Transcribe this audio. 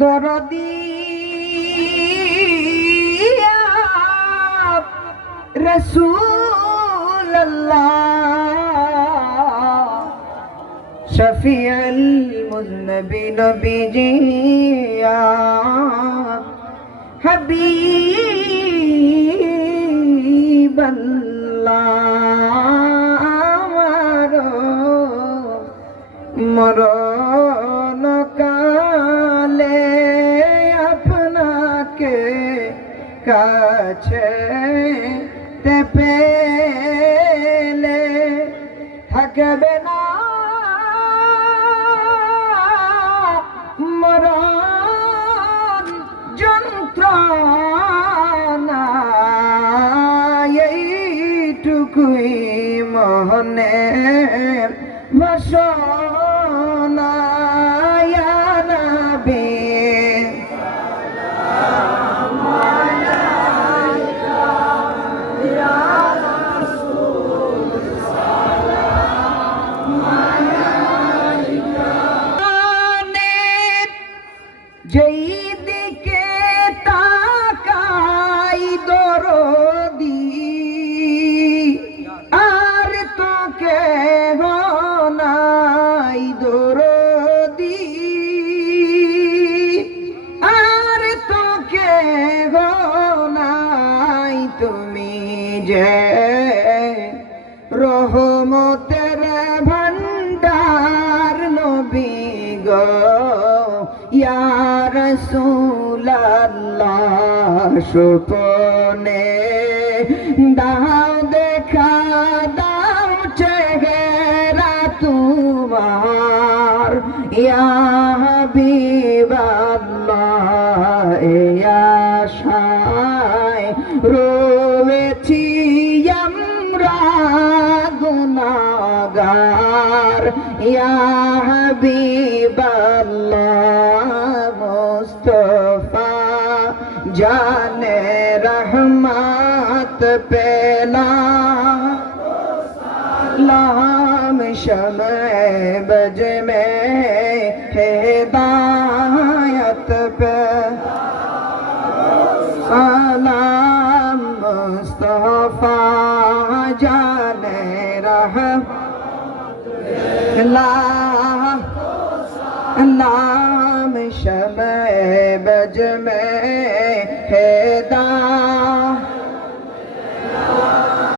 দরদি রাসূলুল্লাহ শফিউল মুযনিবিন নবীজি হাবিবাল্লাহ মরণ কালে আপনাকে কাছে তে পেলে থাকবে না মরণ যন্ত্রণা এইটুকুই মনের বাসনা ইয়া নবী যেই দিকে তাকাই দরদি আর তোকে নাই দরদি আর তোকে নাই তুমি যে রহমতের ভান্ডার নবী গো ইয়া রাসূলুল্লাহ সুপনে দাও দেখা দাও চেহারা তোমার ইয়া হাবিবাল্লাহ ইয়া আশায় রয়েছি আমরা গুনাহগার ইয়া হাবিবাল্লাহ মুস্তাফা জানে রহমত পেলা लाम शमे बज में हिदायत पे सलाम मुस्तफा जाने लाम शमे बज में